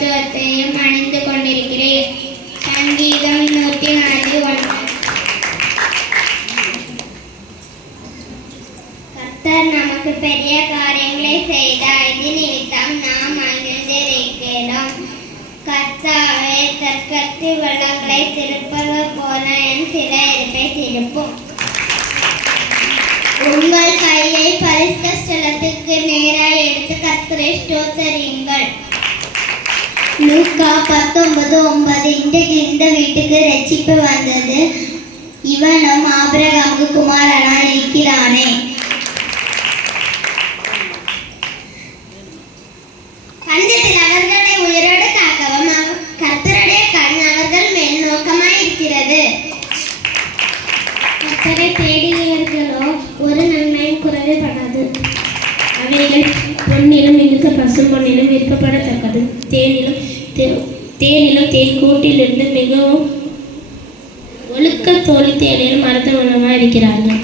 மகத்துவத்தையும் அணிந்து கொண்டிருக்கிறேன். சங்கீதம் 104:1. கர்த்தர் நமக்கு பெரிய காரியங்களை செய்தார், இது நிமித்தம் நாம் மகிழ்ந்திருக்கிறோம். கர்த்தாவே, தற்கத்து வெள்ளங்களை திருப்பது போல என் சிறையிருப்பை திருப்பும். உங்கள் கையை பரிசுத்த ஸ்தலத்துக்கு நேராக எடுத்து கர்த்தரை ஸ்தோத்தரியுங்கள். லூக்கா 19:9. இன்றைக்கு இந்த வீட்டுக்கு ரட்சிப்பு வந்தது, இவனும் ஆபிரகாமுக்கு குமாரனாய் இருக்கிறானே. பஞ்சத்தில் அவர்களை உயிரோடு காக்கவும் கர்த்தருடைய கண் அவர்கள் மேல் நோக்கமாய் இருக்கிறது. கர்த்தரை தேடியவர்களோ ஒரு நன்மையும் குறைவுபடாது. அவைகள் பொன்னிலும் மிகுந்த பசும் பொன்னிலும் விருப்பப்படத்தக்கது. தேனிலும் தேன் கூட்டிலிருந்து மிகவும் ஒழுக்க தோழி தேனிலும் மருத்துவமாக இருக்கிறார்கள்.